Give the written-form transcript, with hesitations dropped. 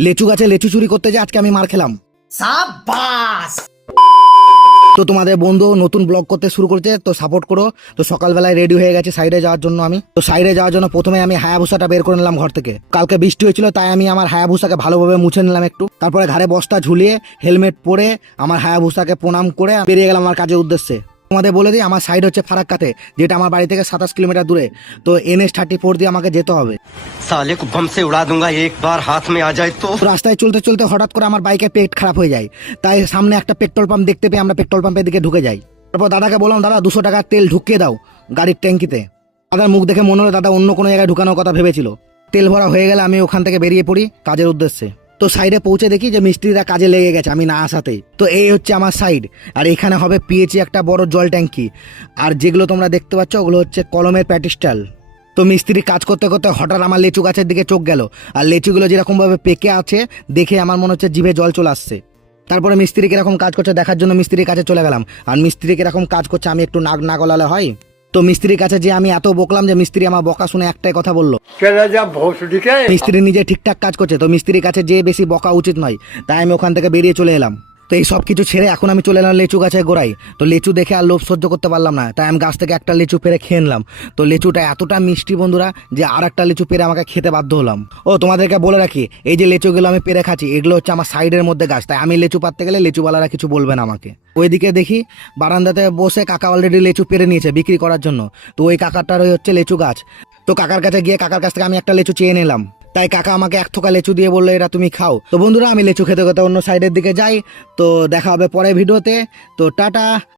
লেচু গাছে লেচু চুরি করতে যে আজকে আমি মার খেলাম। সাবাস। তো তোমাদের বন্ধু নতুন ব্লগ করতে শুরু করেছে, তো সাপোর্ট করো। তো সকালবেলায় রেডি হয়ে গেছে সাইডে যাওয়ার জন্য। সাইডে যাওয়ার জন্য প্রথমে আমি হায়াবুসাটা বের করে নিলাম ঘর থেকে। কালকে বৃষ্টি হয়েছিল তাই আমি আমার হায়াবুসাকে ভালোভাবে মুছে নিলাম একটু। তারপরে ঘাড়ে বস্তা ঝুলিয়ে হেলমেট পরে আমার হায়াবুসাকে প্রণাম করে বেরিয়ে গেলাম আমার কাজের উদ্দেশ্যে। তোমাদের বলে দিই আমার সাইড হচ্ছে ফারাক্কাতে, যেটা আমার বাড়ি থেকে 27 কিলোমিটার দূরে। তো NH-34 দিয়ে আমাকে যেতে হবে। साले को बम से उड़ा दूंगा एक बार हाथ में आ जाए तो। তো রাস্তায় চলতে চলতে হঠাৎ করে আমার বাইকের পেট খারাপ হয়ে যায়। তাই সামনে একটা পেট্রোল পাম্প দেখতে পেয়ে আমরা পেট্রোল পাম্পের দিকে ঢুকে যাই। তারপর দাদাকে বললাম, দাদা 200 টাকার তেল ঢুকিয়ে দাও গাড়ির ট্যাঙ্কিতে। দাদার মুখ দেখে মনে হলো দাদা অন্য কোনো জায়গায় ঢুকানোর কথা ভেবেছিল। তেল ভরা হয়ে গেলে আমি ওখান থেকে বেরিয়ে পড়ি কাজের উদ্দেশ্যে। তো সাইডে পৌঁছে দেখি যে মিস্ত্রিরা কাজে লেগে গেছে আমি না আসাতেই। তো এই হচ্ছে আমার সাইড, আর এখানে হবে পিএইচি একটা বড় জল ট্যাঙ্কি। আর যেগুলো তোমরা দেখতে পাচ্ছ ওগুলো হচ্ছে কলমের প্যাটিস্টাল। তো মিস্ত্রি কাজ করতে করতে হঠাৎ আমার লেচু গাছের দিকে চোখ গেল, আর লেচুগুলো যেরকম ভাবে পেকে আছে দেখে আমার মনে হচ্ছে জিভে জল চলে আসছে। তারপরে মিস্ত্রি কিরকম কাজ করছে দেখার জন্য মিস্ত্রির কাছে চলে গেলাম। আর মিস্ত্রি কিরকম কাজ করছে আমি একটু নাক না গলালে হয়। তো মিস্ত্রির কাছে যে আমি এত বকলাম যে মিস্ত্রি আমার বকা শুনে একটাই কথা বললো, মিস্ত্রি নিজে ঠিকঠাক কাজ করছে, তো মিস্ত্রির কাছে যে বেশি বকা উচিত নয়। তাই আমি ওখান থেকে বেরিয়ে চলে এলাম। তো এই সব কিছু ছেড়ে এখন আমি চলে এলাম লেচু গাছের গোড়ায়। তো লেচু দেখে আর লোভ সহ্য করতে পারলাম না, তাই আমি গাছ থেকে একটা লেচু পেরে খেয়ে নিলাম। তো লেচুটা এতটা মিষ্টি বন্ধুরা যে আর একটা লিচু পেরে আমাকে খেতে বাধ্য হলাম। ও তোমাদেরকে বলে রাখি, এই যে লেচুগুলো আমি পেরে খাচ্ছি এগুলো হচ্ছে আমার সাইডের মধ্যে গাছ, তাই আমি লেচু পাততে গেলে লেচুওয়ালারা কিছু বলবে না আমাকে। ওইদিকে দেখি বারান্দাতে বসে কাকা অলরেডি লেচু পেরে নিয়েছে বিক্রি করার জন্য। তো ওই কাকাটারই হচ্ছে লেচু গাছ। তো কাকার কাছে গিয়ে কাকার কাছ থেকে আমি একটা লেচু চেয়ে নিলাম। তাই কাকা আমাকে এক থোকা লেচু দিয়ে বললো এটা তুমি খাও। তো বন্ধুরা আমি লেচু খেতে খেতে অন্য সাইডের দিকে যাই। তো দেখা হবে পরের ভিডিওতে। তো টাটা।